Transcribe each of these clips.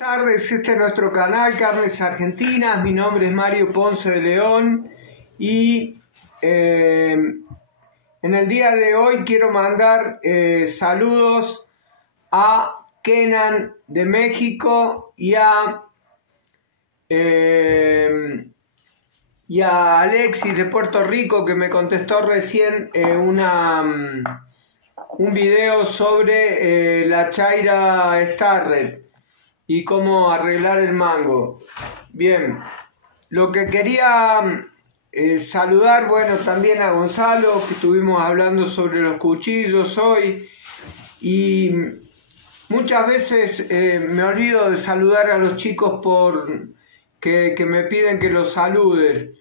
Buenas tardes, este es nuestro canal Carnes Argentinas. Mi nombre es Mario Ponce de León y en el día de hoy quiero mandar saludos a Kenan de México y a Alexis de Puerto Rico, que me contestó recién un video sobre la Chaira Starret y cómo arreglar el mango. Bien, lo que quería saludar, bueno, también a Gonzalo, que estuvimos hablando sobre los cuchillos hoy, y muchas veces me olvido de saludar a los chicos que me piden que los salude.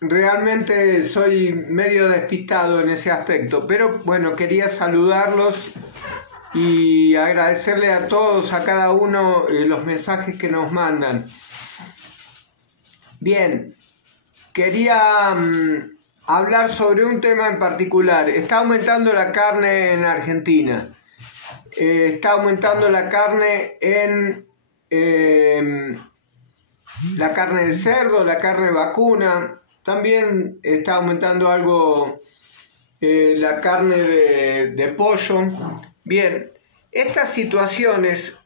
Realmente soy medio despistado en ese aspecto, pero bueno, quería saludarlos y agradecerle a todos, a cada uno, los mensajes que nos mandan. Bien, quería hablar sobre un tema en particular. Está aumentando la carne en Argentina. Está aumentando la carne la carne de cerdo, la carne vacuna. También está aumentando algo la carne de pollo. Bien, estas situaciones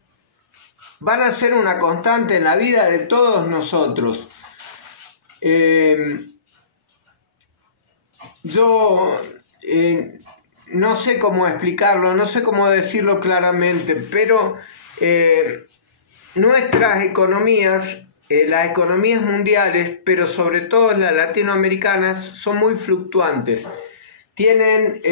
van a ser una constante en la vida de todos nosotros. Yo no sé cómo explicarlo, no sé cómo decirlo claramente, pero nuestras economías, las economías mundiales, pero sobre todo las latinoamericanas, son muy fluctuantes. Tienen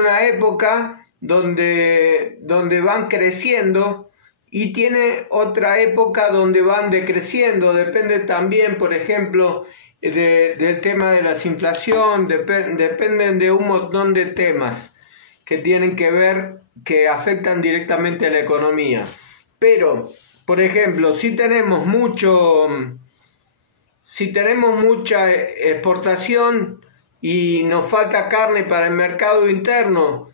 una época donde van creciendo y tiene otra época donde van decreciendo. Depende también, por ejemplo, del tema de la inflación, dependen de un montón de temas que tienen que ver, que afectan directamente a la economía. Pero, por ejemplo, si tenemos mucha exportación y nos falta carne para el mercado interno,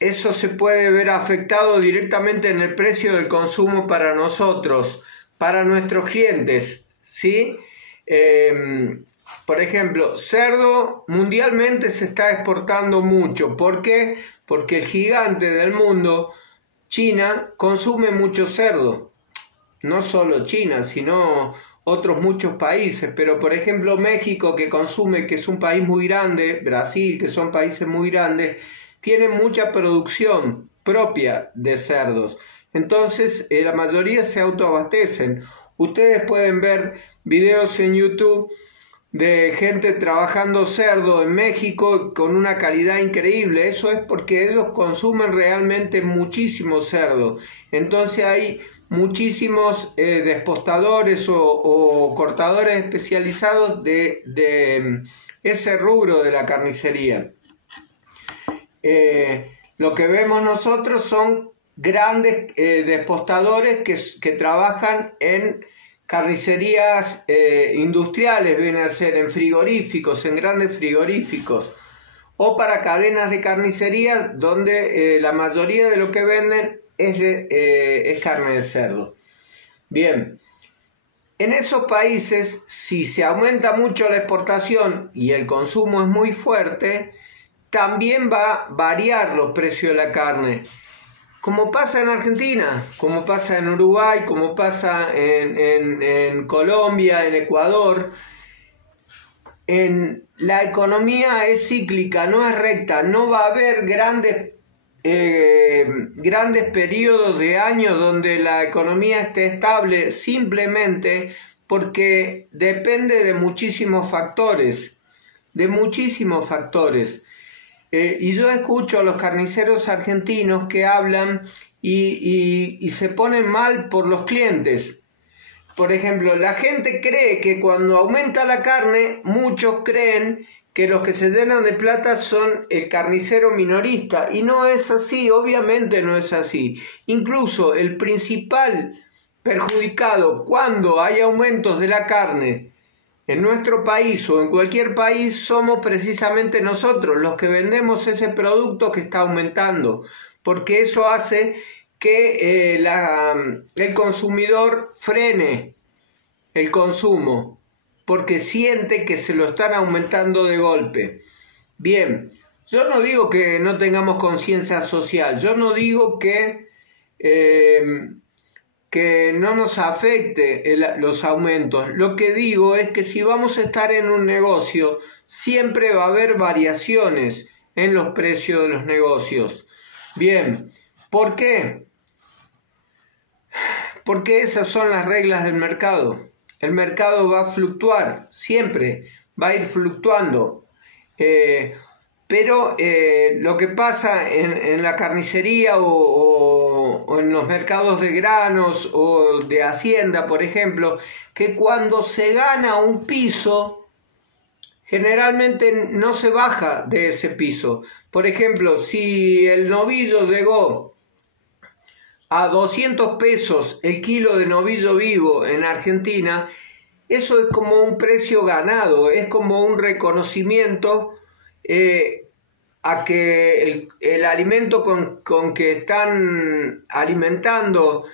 eso se puede ver afectado directamente en el precio del consumo para nosotros, para nuestros clientes, ¿sí? Por ejemplo, cerdo mundialmente se está exportando mucho. ¿Por qué? Porque el gigante del mundo, China, consume mucho cerdo. No solo China, sino otros muchos países, pero por ejemplo México, que es un país muy grande, Brasil, que son países muy grandes, tienen mucha producción propia de cerdos. Entonces la mayoría se autoabastecen. Ustedes pueden ver videos en YouTube de gente trabajando cerdo en México con una calidad increíble. Eso es porque ellos consumen realmente muchísimo cerdo. Entonces hay muchísimos despostadores o cortadores especializados de ese rubro de la carnicería. Lo que vemos nosotros son grandes despostadores que trabajan en carnicerías industriales, vienen a ser en frigoríficos, en grandes frigoríficos, o para cadenas de carnicería donde la mayoría de lo que venden es carne de cerdo. Bien, en esos países, si se aumenta mucho la exportación y el consumo es muy fuerte, también va a variar los precios de la carne. Como pasa en Argentina, como pasa en Uruguay, como pasa en Colombia, en Ecuador. La economía es cíclica, no es recta, no va a haber grandes periodos de años donde la economía esté estable, simplemente porque depende de muchísimos factores, y yo escucho a los carniceros argentinos que hablan y se ponen mal por los clientes. Por ejemplo, la gente cree que cuando aumenta la carne, muchos creen que los que se llenan de plata son el carnicero minorista, y no es así, obviamente no es así. Incluso el principal perjudicado cuando hay aumentos de la carne en nuestro país o en cualquier país somos precisamente nosotros, los que vendemos ese producto que está aumentando. porque eso hace que el consumidor frene el consumo, porque siente que se lo están aumentando de golpe. Bien, yo no digo que no tengamos conciencia social, yo no digo que no nos afecte los aumentos. Lo que digo es que si vamos a estar en un negocio, siempre va a haber variaciones en los precios de los negocios. Bien, ¿por qué? Porque esas son las reglas del mercado. El mercado va a fluctuar, siempre va a ir fluctuando. Pero lo que pasa en la carnicería o en los mercados de granos o de hacienda, por ejemplo, que cuando se gana un piso, generalmente no se baja de ese piso. Por ejemplo, si el novillo llegó a 200 pesos el kilo de novillo vivo en Argentina, eso es como un precio ganado, es como un reconocimiento a que el alimento con que están alimentando,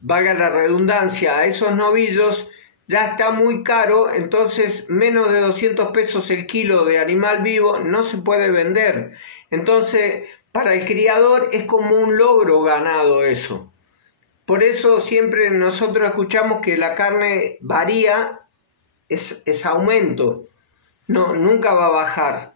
valga la redundancia, a esos novillos ya está muy caro, entonces menos de 200 pesos el kilo de animal vivo no se puede vender. Entonces, para el criador es como un logro ganado eso. Por eso siempre nosotros escuchamos que la carne varía, es aumento, no, nunca va a bajar.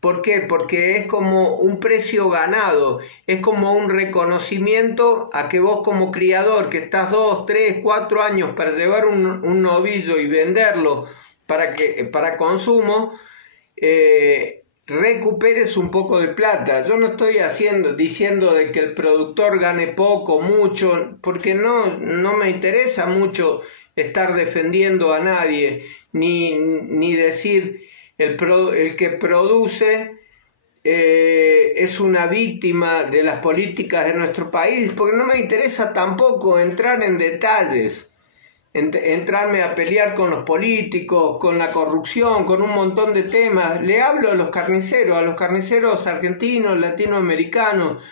¿Por qué? Porque es como un precio ganado, es como un reconocimiento a que vos como criador, que estás 2, 3, 4 años para llevar un novillo y venderlo para consumo, recuperes un poco de plata. Yo no estoy diciendo de que el productor gane poco, mucho, porque no me interesa mucho estar defendiendo a nadie, ni decir el que produce es una víctima de las políticas de nuestro país, porque no me interesa tampoco entrar en detalles, entrarme a pelear con los políticos, con la corrupción, con un montón de temas. Le hablo a los carniceros argentinos, latinoamericanos.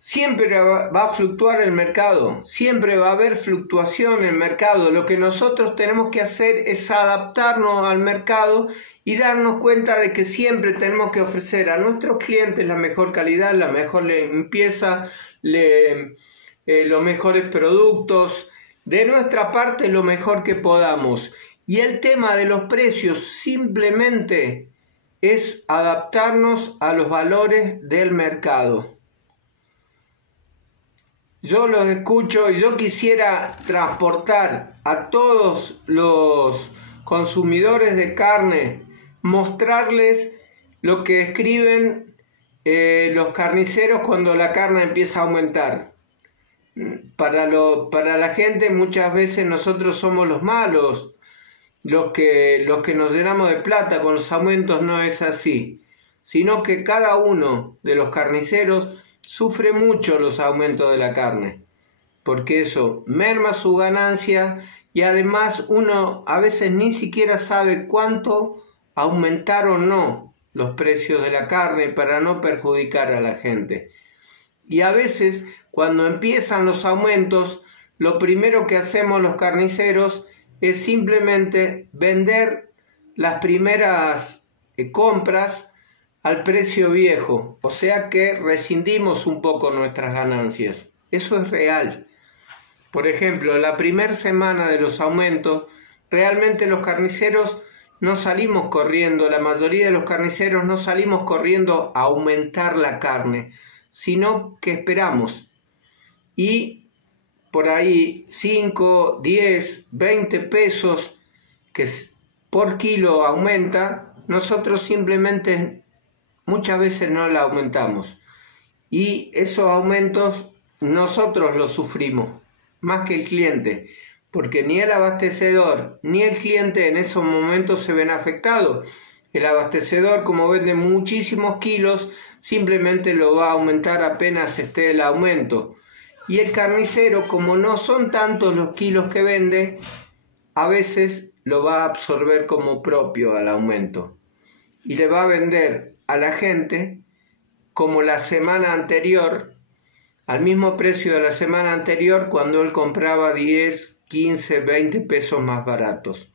Siempre va a fluctuar el mercado, siempre va a haber fluctuación en el mercado. Lo que nosotros tenemos que hacer es adaptarnos al mercado y darnos cuenta de que siempre tenemos que ofrecer a nuestros clientes la mejor calidad, la mejor limpieza, los mejores productos, de nuestra parte lo mejor que podamos. Y el tema de los precios simplemente es adaptarnos a los valores del mercado. Yo los escucho y yo quisiera transportar a todos los consumidores de carne, mostrarles lo que escriben los carniceros cuando la carne empieza a aumentar. Para la gente muchas veces nosotros somos los malos, los que nos llenamos de plata con los aumentos. No es así, sino que cada uno de los carniceros sufre mucho los aumentos de la carne, porque eso merma su ganancia y además uno a veces ni siquiera sabe cuánto aumentaron o no los precios de la carne para no perjudicar a la gente. Y a veces cuando empiezan los aumentos, lo primero que hacemos los carniceros es simplemente vender las primeras compras al precio viejo, o sea que rescindimos un poco nuestras ganancias. Eso es real. Por ejemplo, la primera semana de los aumentos, realmente los carniceros no salimos corriendo, la mayoría de los carniceros no salimos corriendo a aumentar la carne, sino que esperamos. Y por ahí 5, 10, 20 pesos que por kilo aumenta, nosotros simplemente muchas veces no la aumentamos. Y esos aumentos nosotros los sufrimos, más que el cliente, porque ni el abastecedor ni el cliente en esos momentos se ven afectados. El abastecedor, como vende muchísimos kilos, simplemente lo va a aumentar apenas esté el aumento. Y el carnicero, como no son tantos los kilos que vende, a veces lo va a absorber como propio al aumento. Y le va a vender a la gente como la semana anterior, al mismo precio de la semana anterior, cuando él compraba 10, 15, 20 pesos más baratos.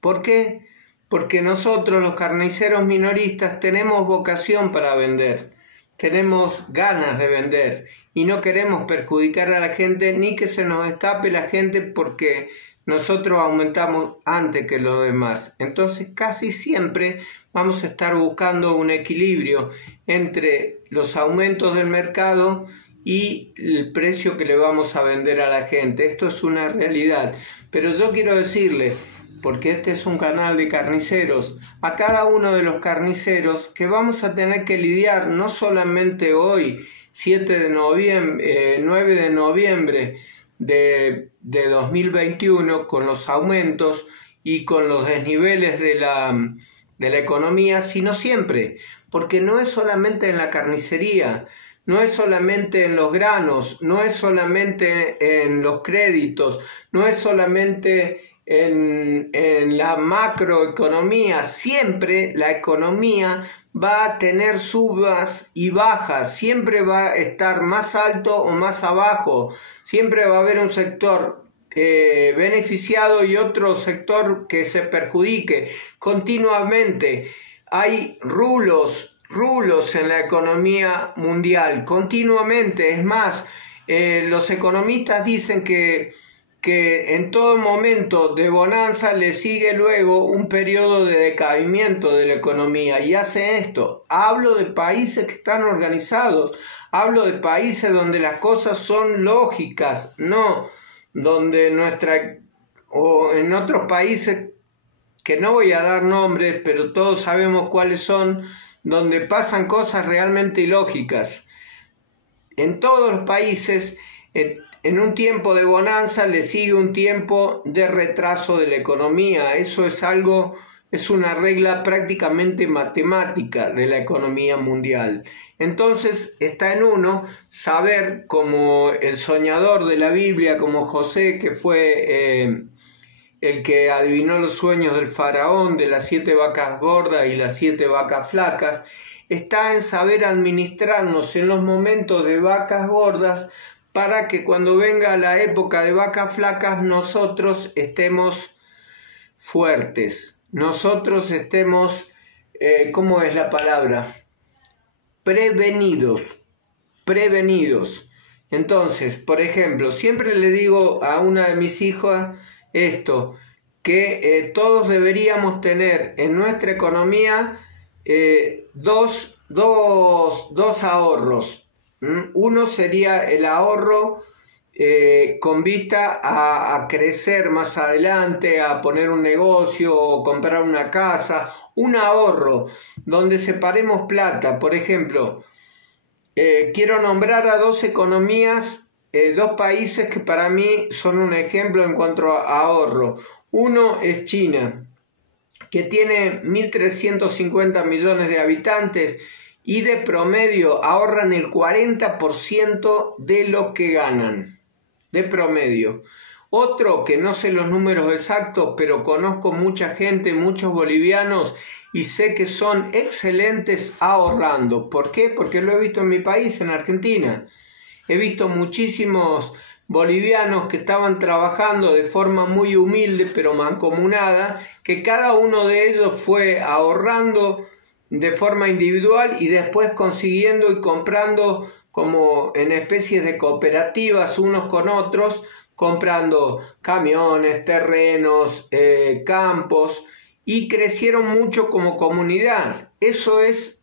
¿Por qué? Porque nosotros, los carniceros minoristas, tenemos vocación para vender, tenemos ganas de vender y no queremos perjudicar a la gente ni que se nos escape la gente porque nosotros aumentamos antes que los demás. Entonces casi siempre vamos a estar buscando un equilibrio entre los aumentos del mercado y el precio que le vamos a vender a la gente. Esto es una realidad. Pero yo quiero decirle, porque este es un canal de carniceros, a cada uno de los carniceros que vamos a tener que lidiar no solamente hoy, 9 de noviembre de 2021, con los aumentos y con los desniveles de la economía, sino siempre, porque no es solamente en la carnicería, no es solamente en los granos, no es solamente en los créditos, no es solamente en la macroeconomía. Siempre la economía va a tener subas y bajas, siempre va a estar más alto o más abajo, siempre va a haber un sector beneficiado y otro sector que se perjudique continuamente. Hay rulos en la economía mundial, continuamente. Es más, los economistas dicen que en todo momento de bonanza le sigue luego un periodo de decaimiento de la economía, y hace esto. Hablo de países que están organizados, hablo de países donde las cosas son lógicas, no donde o en otros países que no voy a dar nombres, pero todos sabemos cuáles son, donde pasan cosas realmente ilógicas. En todos los países, en un tiempo de bonanza le sigue un tiempo de retraso de la economía. Eso es una regla prácticamente matemática de la economía mundial. Entonces está en uno saber, como el soñador de la Biblia, como José, que fue el que adivinó los sueños del faraón, de las 7 vacas gordas y las 7 vacas flacas, está en saber administrarnos en los momentos de vacas gordas, para que cuando venga la época de vacas flacas nosotros estemos fuertes, nosotros estemos, ¿cómo es la palabra? Prevenidos. Entonces, por ejemplo, siempre le digo a una de mis hijas esto, que todos deberíamos tener en nuestra economía dos ahorros. Uno sería el ahorro con vista a crecer más adelante, a poner un negocio o comprar una casa. Un ahorro donde separemos plata. Por ejemplo, quiero nombrar a dos economías, dos países que para mí son un ejemplo en cuanto a ahorro. Uno es China, que tiene 1.350 millones de habitantes y de promedio ahorran el 40% de lo que ganan, de promedio. Otro, que no sé los números exactos, pero conozco mucha gente, muchos bolivianos, y sé que son excelentes ahorrando. ¿Por qué? Porque lo he visto en mi país, en Argentina. He visto muchísimos bolivianos que estaban trabajando de forma muy humilde, pero mancomunada, que cada uno de ellos fue ahorrando de forma individual y después consiguiendo y comprando como en especies de cooperativas unos con otros, comprando camiones, terrenos, campos, y crecieron mucho como comunidad. Eso es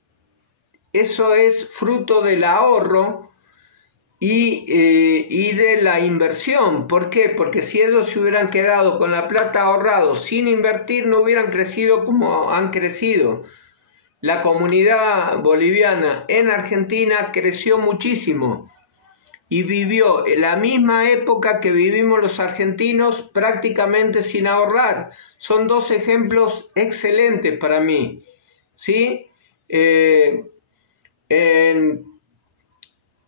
fruto del ahorro y de la inversión. ¿Por qué? Porque si ellos se hubieran quedado con la plata ahorrado sin invertir, no hubieran crecido como han crecido. La comunidad boliviana en Argentina creció muchísimo y vivió la misma época que vivimos los argentinos, prácticamente sin ahorrar. Son dos ejemplos excelentes para mí, ¿sí?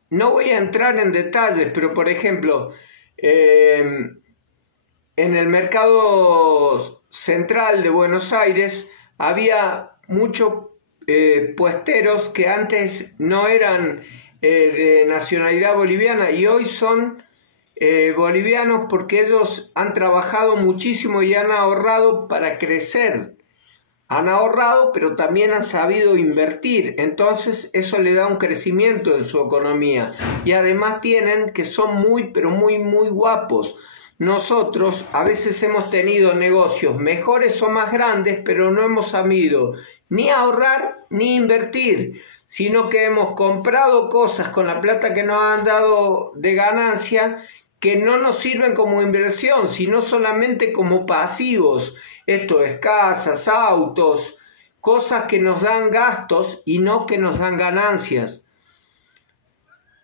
No voy a entrar en detalles, pero por ejemplo, en el mercado central de Buenos Aires había mucho puesteros que antes no eran de nacionalidad boliviana y hoy son bolivianos porque ellos han trabajado muchísimo y han ahorrado para crecer. Han ahorrado, pero también han sabido invertir. Entonces eso le da un crecimiento en su economía. Y además tienen que son muy, pero muy, muy guapos. Nosotros a veces hemos tenido negocios mejores o más grandes, pero no hemos sabido ni ahorrar ni invertir, sino que hemos comprado cosas con la plata que nos han dado de ganancia que no nos sirven como inversión, sino solamente como pasivos. Esto es casas, autos, cosas que nos dan gastos y no que nos dan ganancias.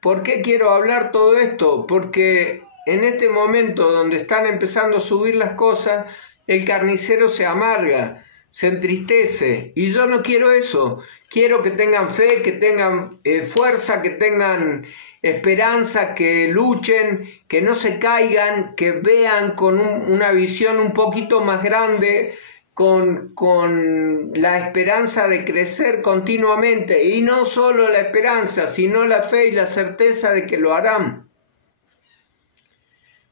¿Por qué quiero hablar todo esto? Porque en este momento donde están empezando a subir las cosas, el carnicero se amarga, se entristece. Y yo no quiero eso. Quiero que tengan fe, que tengan fuerza, que tengan esperanza, que luchen, que no se caigan, que vean con una visión un poquito más grande, con la esperanza de crecer continuamente. Y no solo la esperanza, sino la fe y la certeza de que lo harán.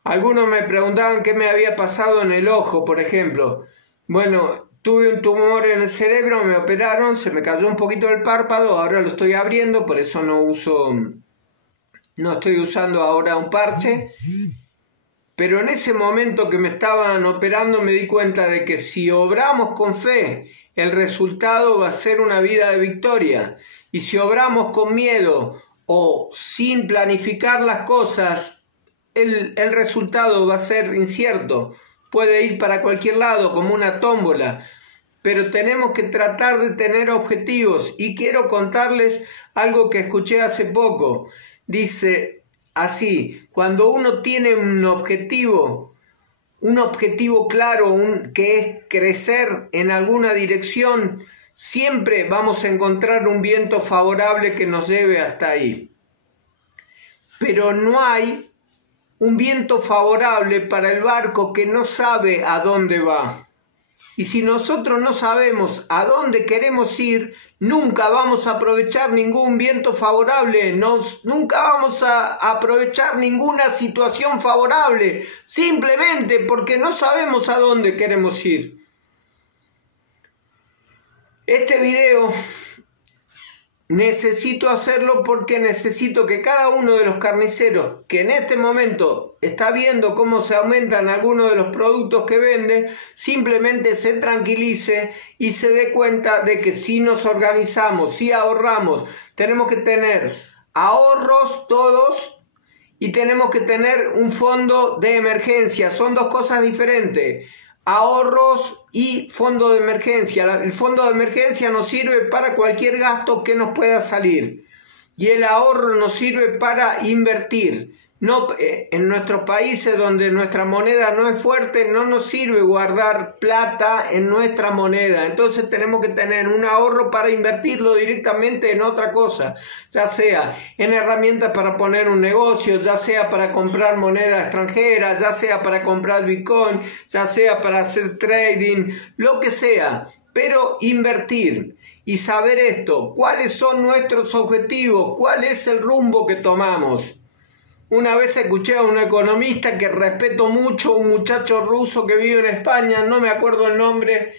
Algunos me preguntaban qué me había pasado en el ojo, por ejemplo. Bueno, tuve un tumor en el cerebro, me operaron, se me cayó un poquito el párpado, ahora lo estoy abriendo, por eso no estoy usando ahora un parche. Pero en ese momento que me estaban operando me di cuenta de que si obramos con fe, el resultado va a ser una vida de victoria. Y si obramos con miedo o sin planificar las cosas, el resultado va a ser incierto. Puede ir para cualquier lado como una tómbola. Pero tenemos que tratar de tener objetivos. Y quiero contarles algo que escuché hace poco. Dice así: cuando uno tiene un objetivo claro, que es crecer en alguna dirección, siempre vamos a encontrar un viento favorable que nos lleve hasta ahí. Pero no hay un viento favorable para el barco que no sabe a dónde va. Y si nosotros no sabemos a dónde queremos ir, nunca vamos a aprovechar ningún viento favorable, nunca vamos a aprovechar ninguna situación favorable, simplemente porque no sabemos a dónde queremos ir. Este video necesito hacerlo porque necesito que cada uno de los carniceros que en este momento está viendo cómo se aumentan algunos de los productos que vende, simplemente se tranquilice y se dé cuenta de que si nos organizamos, si ahorramos, tenemos que tener ahorros todos y tenemos que tener un fondo de emergencia. Son dos cosas diferentes. Ahorros y fondo de emergencia. El fondo de emergencia nos sirve para cualquier gasto que nos pueda salir y el ahorro nos sirve para invertir. No, en nuestros países donde nuestra moneda no es fuerte, no nos sirve guardar plata en nuestra moneda. Entonces tenemos que tener un ahorro para invertirlo directamente en otra cosa, ya sea en herramientas para poner un negocio, ya sea para comprar moneda extranjera, ya sea para comprar Bitcoin, ya sea para hacer trading, lo que sea, pero invertir. Y saber esto, cuáles son nuestros objetivos, cuál es el rumbo que tomamos. Una vez escuché a un economista que respeto mucho, un muchacho ruso que vive en España, no me acuerdo el nombre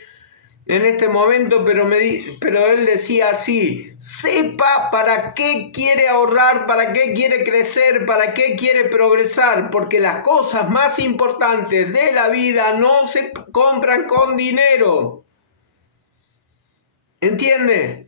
en este momento, pero él decía así: sepa para qué quiere ahorrar, para qué quiere crecer, para qué quiere progresar, porque las cosas más importantes de la vida no se compran con dinero. ¿Entiende?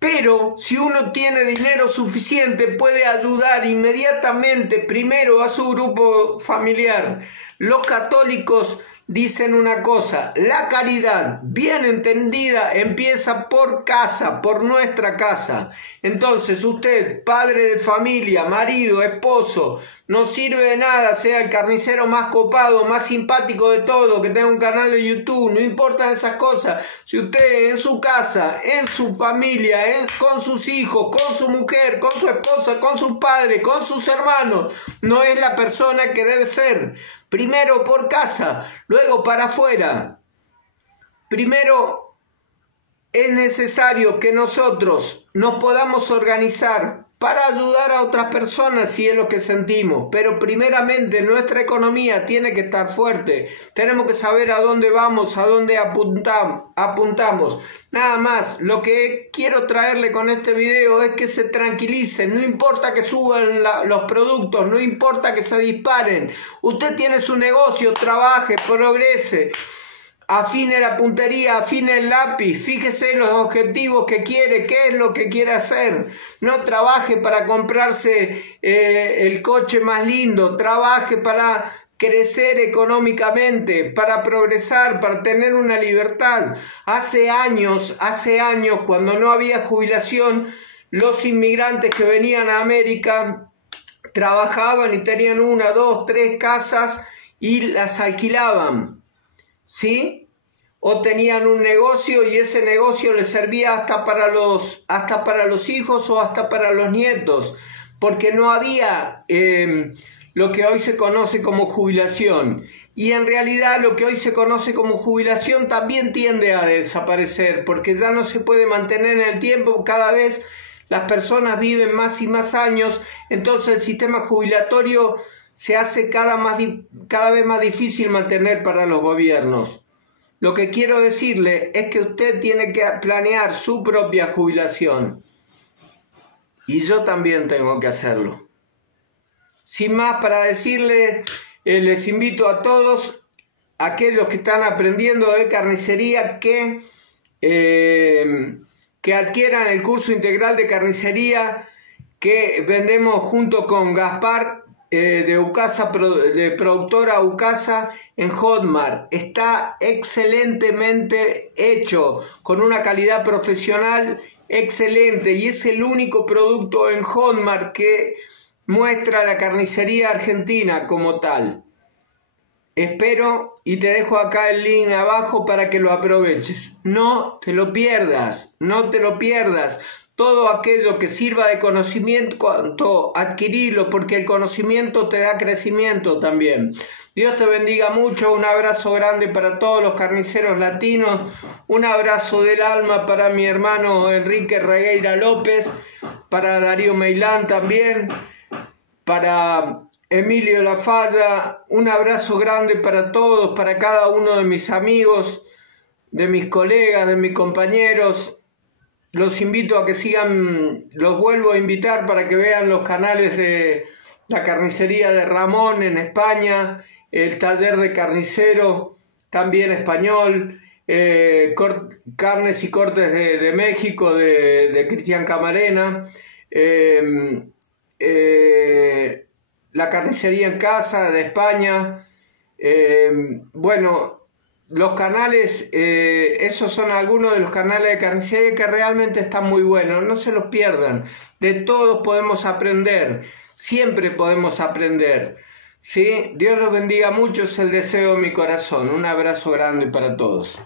Pero si uno tiene dinero suficiente puede ayudar inmediatamente primero a su grupo familiar. Los católicos dicen una cosa: la caridad bien entendida empieza por casa, por nuestra casa. Entonces usted, padre de familia, marido, esposo, no sirve de nada sea el carnicero más copado, más simpático de todo, que tenga un canal de YouTube, no importan esas cosas. Si usted en su casa, en su familia, con sus hijos, con su mujer, con su esposa, con sus padres, con sus hermanos, no es la persona que debe ser. Primero por casa, luego para afuera. Primero es necesario que nosotros nos podamos organizar para ayudar a otras personas si es lo que sentimos, pero primeramente nuestra economía tiene que estar fuerte, tenemos que saber a dónde vamos, a dónde apuntamos. Nada más, lo que quiero traerle con este video es que se tranquilicen, no importa que suban los productos, no importa que se disparen, usted tiene su negocio, trabaje, progrese. Afine la puntería, afine el lápiz, fíjese los objetivos que quiere, qué es lo que quiere hacer. No trabaje para comprarse el coche más lindo, trabaje para crecer económicamente, para progresar, para tener una libertad. Hace años, cuando no había jubilación, los inmigrantes que venían a América trabajaban y tenían 1, 2, 3 casas y las alquilaban. ¿Sí? O tenían un negocio y ese negocio les servía hasta para los hijos o hasta para los nietos, porque no había lo que hoy se conoce como jubilación. Y en realidad lo que hoy se conoce como jubilación también tiende a desaparecer, porque ya no se puede mantener en el tiempo, cada vez las personas viven más y más años, entonces el sistema jubilatorio se hace cada vez más difícil mantener para los gobiernos. Lo que quiero decirle es que usted tiene que planear su propia jubilación. Y yo también tengo que hacerlo. Sin más para decirle, les invito a todos, aquellos que están aprendiendo de carnicería, que adquieran el curso integral de carnicería que vendemos junto con Gaspar, de Ucasa, de productora Ucasa en Hotmart. Está excelentemente hecho, con una calidad profesional excelente, y es el único producto en Hotmart que muestra la carnicería argentina como tal. Espero y te dejo acá el link abajo para que lo aproveches. No te lo pierdas, no te lo pierdas. Todo aquello que sirva de conocimiento, adquirirlo, porque el conocimiento te da crecimiento también. Dios te bendiga mucho, un abrazo grande para todos los carniceros latinos, un abrazo del alma para mi hermano Enrique Regueira López, para Darío Meilán también, para Emilio Lafalla, un abrazo grande para todos, para cada uno de mis amigos, de mis colegas, de mis compañeros. Los invito a que sigan, los vuelvo a invitar para que vean los canales de la carnicería de Ramón en España, el taller de carnicero también español, carnes y cortes de México de Cristian Camarena, la carnicería en casa de España. Bueno, los canales, esos son algunos de los canales de carnicería que realmente están muy buenos, no se los pierdan. De todos podemos aprender, siempre podemos aprender, ¿sí? Dios los bendiga mucho, es el deseo de mi corazón. Un abrazo grande para todos.